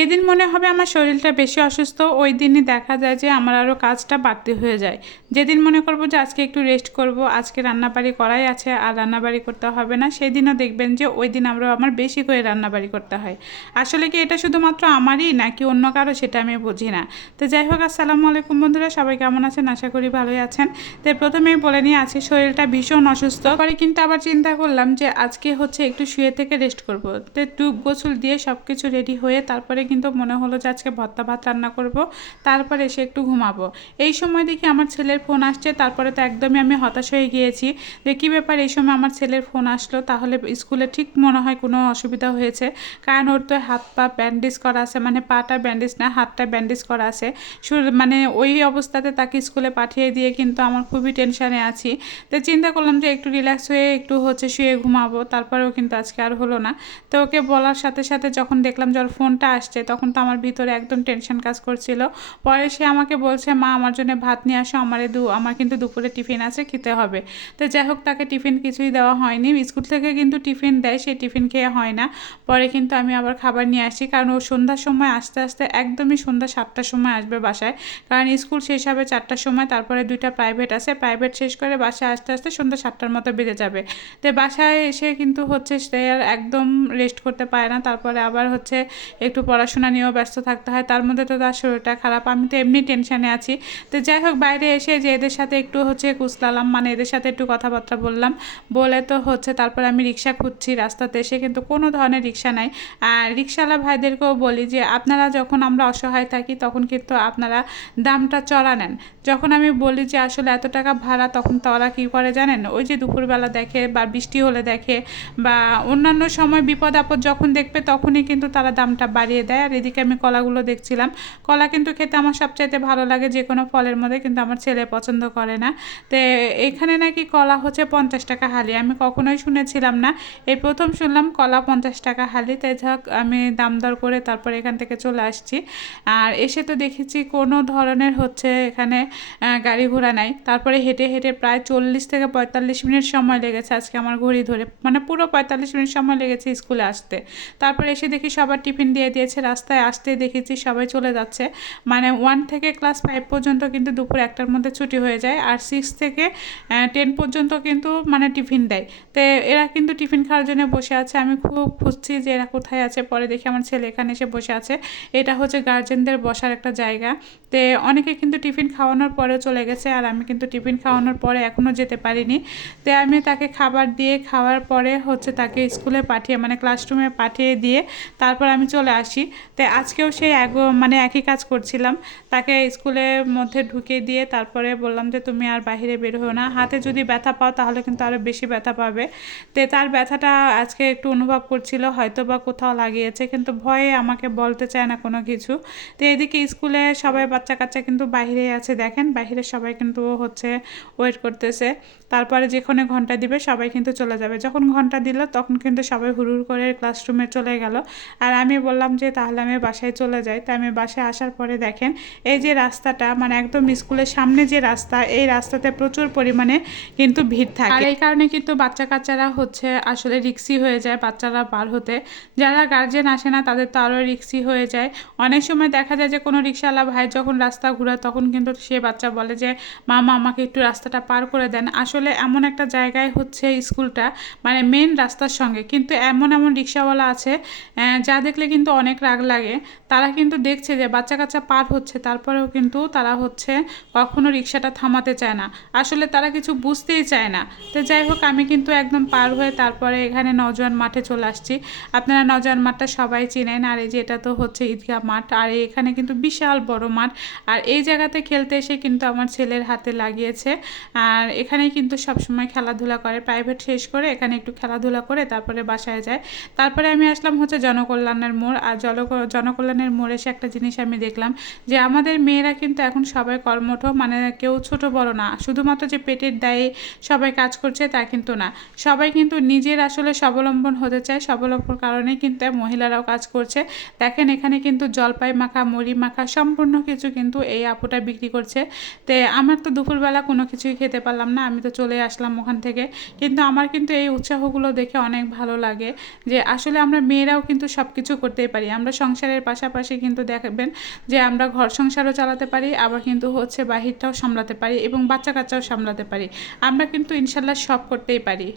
যেদিন মনে হবে আমার শরীরটা বেশি অসুস্থ ওই দিনই দেখা যায় যে আমার আরও কাজটা বাড়তি হয়ে যায়। যেদিন মনে করব যে আজকে একটু রেস্ট করব, আজকে রান্নাবাড়ি করাই আছে আর রান্নাবাড়ি করতে হবে না, সেদিনও দেখবেন যে ওই দিন আমার বেশি করে রান্নাবাড়ি করতে হয়। আসলে কি এটা শুধুমাত্র আমারই নাকি অন্য কারো সেটা আমি বুঝি না। তো যাই হোক, আসসালামু আলাইকুম বন্ধুরা, সবাই কেমন আছেন? আশা করি ভালোই আছেন। তো প্রথমেই বলে নিয়ে আজকে শরীরটা ভীষণ অসুস্থ। পরে কিন্তু আবার চিন্তা করলাম যে আজকে একটু শুয়ে থেকে রেস্ট করব। তো টুপ গোসল দিয়ে সব কিছু রেডি হয়ে তারপরে কিন্তু মনে হলো যে আজকে ভর্তা ভাত রান্না করব, তারপরে এসে একটু ঘুমাবো। এই সময় দেখি আমার ছেলের ফোন আসছে, তারপরে তো একদমই আমি হতাশ হয়ে গিয়েছি যে কী ব্যাপার, এই সময় আমার ছেলের ফোন আসলো, তাহলে স্কুলে ঠিক মনে হয় কোনো অসুবিধা হয়েছে, কারণ ওর তো হাত পা ব্যান্ডেজ করা আছে, মানে পাটা ব্যান্ডেজ না, হাতটা ব্যান্ডেজ করা আছে। মানে ওই অবস্থাতে তাকে স্কুলে পাঠিয়ে দিয়ে কিন্তু আমার খুবই টেনশানে আছি। তো চিন্তা করলাম যে একটু রিল্যাক্স হয়ে একটু শুয়ে ঘুমাবো, তারপরেও কিন্তু আজকে আর হলো না। তো ওকে বলার সাথে সাথে যখন দেখলাম যে ওর ফোনটা আসছে, তখন তো আমার ভিতরে একদম টেনশন কাজ করছিল। পরে সে আমাকে বলছে, মা আমার জন্য ভাত নিয়ে আসো, আমার কিন্তু দুপুরে টিফিন আছে, খেতে হবে। তো যাই হোক, তাকে টিফিন কিছুই দেওয়া হয়নি। স্কুল থেকে কিন্তু টিফিন দেয়, সেই টিফিন খেয়ে হয় না। পরে কিন্তু আমি আবার খাবার নিয়ে আসি, কারণ ও সন্ধ্যার সময় আস্তে আস্তে একদমই সন্ধ্যা 7টার সময় আসবে বাসায়, কারণ স্কুল শেষ হবে 4টার সময়, তারপরে 2টা প্রাইভেট আছে, প্রাইভেট শেষ করে বাসায় আস্তে আস্তে সন্ধ্যা 7টার মতো বেজে যাবে। তো বাসায় এসে কিন্তু সে আর একদম রেস্ট করতে পারে না, তারপরে আবার একটু পড়াশোনা নিয়েও ব্যস্ত থাকতে হয়, তার মধ্যে তো তার শরীরটা খারাপ, আমি তো এমনি টেনশানে আছি। তো যাই হোক, বাইরে এসে যে এদের সাথে একটু কুচলালাম, মানে এদের সাথে একটু কথাবার্তা বললাম, বলে তো তারপরে আমি রিক্সা খুঁজছি, রাস্তাতে এসে কিন্তু কোনো ধরনের রিক্সা নাই। আর রিক্সাওয়ালা ভাইদেরকেও বলি যে আপনারা যখন আমরা অসহায় থাকি তখন কিন্তু আপনারা দামটা চড়া নেন। যখন আমি বলি যে আসলে এত টাকা ভাড়া, তখন তারা কী করে জানেন, ওই যে দুপুরবেলা দেখে বা বৃষ্টি হলে দেখে বা অন্যান্য সময় বিপদ আপদ যখন দেখবে তখনই কিন্তু তারা দামটা বাড়িয়ে দেয়। আর এদিকে আমি কলাগুলো দেখছিলাম, কলা কিন্তু খেতে আমার সবচাইতে ভালো লাগে যে কোনো ফলের মধ্যে, কিন্তু আমার ছেলে পছন্দ করে না। তো এখানে নাকি কলা 50 টাকা হালি, আমি কখনোই শুনেছিলাম না, এই প্রথম শুনলাম কলা 50 টাকা হালি। তাই যাক, আমি দাম দর করে তারপর এখান থেকে চলে আসছি। আর এসে তো দেখেছি কোনো ধরনের এখানে গাড়ি ঘোড়া নাই, তারপরে হেঁটে হেঁটে প্রায় 40 থেকে 45 মিনিট সময় লেগেছে আজকে আমার ঘড়ি ধরে, মানে পুরো 45 মিনিট সময় লেগেছে স্কুলে আসতে। তারপরে এসে দেখি সবার টিফিন দিয়ে দিয়েছে, রাস্তায় আসতে দেখেছি সবাই চলে যাচ্ছে, মানে 1 থেকে ক্লাস 5 পর্যন্ত কিন্তু দুপুর 1টার মধ্যে ছুটি হয়ে যায়, আর 6 থেকে 10 পর্যন্ত কিন্তু মানে টিফিন দেয়। তো এরা কিন্তু টিফিন খাওয়ার জন্য বসে আছে, আমি খুব খুঁজছি যে এরা কোথায় আছে, পরে দেখি আমার ছেলে এখানে এসে বসে আছে। এটা গার্জেনদের বসার একটা জায়গা। তো অনেকে কিন্তু টিফিন খাওয়ানোর পরে চলে গেছে, আর আমি কিন্তু টিফিন খাওয়ানোর পরে এখনও যেতে পারিনি। তো আমি তাকে খাবার দিয়ে খাওয়ার পরে তাকে স্কুলে পাঠিয়ে, মানে ক্লাসরুমে পাঠিয়ে দিয়ে তারপর আমি চলে আসি। তো আজকেও সেই মানে একই কাজ করছিলাম, তাকে স্কুলের মধ্যে ঢুকিয়ে দিয়ে তারপরে বললাম যে তুমি আর বাইরে বের হও না, হাতে যদি ব্যথা পাও তাহলে কিন্তু আরও বেশি ব্যথা পাবে। তো তার ব্যথাটা আজকে একটু অনুভব করছিল, হয়তো বা কোথাও লাগিয়েছে, কিন্তু ভয়ে আমাকে বলতে চায় না কোনো কিছু। তো এদিকে স্কুলে সবাই বাচ্চা কাচ্চা কিন্তু বাইরে আছে, দেখেন বাইরে সবাই কিন্তু ওয়েট করতেছে, তারপরে যেখানে ঘন্টা দিবে সবাই কিন্তু চলে যাবে। যখন ঘন্টা দিল তখন কিন্তু সবাই হুড়ুড় করে ক্লাসরুমে চলে গেল, আর আমি বললাম যে তাহলে আমি বাসায় চলে যাই। তাই আমি বাসায় আসার পরে দেখেন এই যে রাস্তাটা, মানে একদম স্কুলের সামনে যে রাস্তা, এই রাস্তাতে প্রচুর পরিমাণে কিন্তু ভিড় থাকে, আর এই কারণে কিন্তু বাচ্চা কাচ্চারা আসলে রিক্সি হয়ে যায় বাচ্চারা পার হতে। যারা গার্জেন আসে না তাদের তো আরও রিক্সি হয়ে যায়। অনেক সময় দেখা যায় যে কোনো রিক্সাওয়ালা ভাই যখন রাস্তা ঘুরায় তখন কিন্তু সে বাচ্চা বলে যে মামা আমাকে একটু রাস্তাটা পার করে দেন। আসলে এমন একটা জায়গায় স্কুলটা, মানে মেন রাস্তার সঙ্গে, কিন্তু এমন এমন রিক্সাওয়ালা আছে যা দেখলে কিন্তু অনেক রাগ লাগে। তারা কিন্তু দেখছে যে বাচ্চা কাচ্চা পার হচ্ছে, তারপরেও কিন্তু তারা কখনো রিক্সাটা থামাতে চায় না, আসলে তারা কিছু বুঝতেই চায় না। তো যাই হোক, আমি কিন্তু একদম পার হয়ে তারপরে এখানে নওজোয়ান মাঠে চলে আসছি। আপনারা নওজোয়ান মাঠটা সবাই চিনেন, আর এই যে এটা তো ঈদগাহ মাঠ, আর এখানে কিন্তু বিশাল বড় মাঠ, আর এই জায়গাতে খেলতে এসে কিন্তু আমার ছেলের হাতে লাগিয়েছে। আর এখানে কিন্তু সবসময় খেলাধুলা করে, প্রাইভেট শেষ করে এখানে একটু খেলাধুলা করে তারপরে বাসায় যায়। তারপরে আমি আসলাম জনকল্যাণের মোড়, আর জনকল্যাণের মোড়ে এসে একটা জিনিস আমি দেখলাম যে আমাদের মেয়েরা কিন্তু এখন সবাই কর্মঠ, মানে কেউ ছোট বড় না, শুধুমাত্র যে পেটের দায়ে সবাই কাজ করছে তা কিন্তু না, সবাই কিন্তু নিজের আসলে স্বাবলম্বন হতে চায়, স্বাবলম্বন কারণে কিন্তু মহিলারাও কাজ করছে। দেখেন এখানে কিন্তু জলপাই মাখা, মুড়ি মাখা, সম্পূর্ণ কিছু কিন্তু এই আপুটা বিক্রি করছে। তো আমার তো দুপুরবেলা কোনো কিছুই খেতে পারলাম না, আমি তো চলে আসলাম ওখান থেকে, কিন্তু আমার কিন্তু এই উৎসাহগুলো দেখে অনেক ভালো লাগে যে আসলে আমরা মেয়েরাও কিন্তু সব কিছু করতেই পারি, আমরা আমরা সংসারের পাশাপাশি কিন্তু দেখবেন যে আমরা ঘর সংসারও চালাতে পারি, আবার কিন্তু হচ্ছে বাহিরটাও সামলাতে পারি এবং বাচ্চা কাচ্চাও সামলাতে পারি। আমরা কিন্তু ইনশাল্লাহ সব করতেই পারি।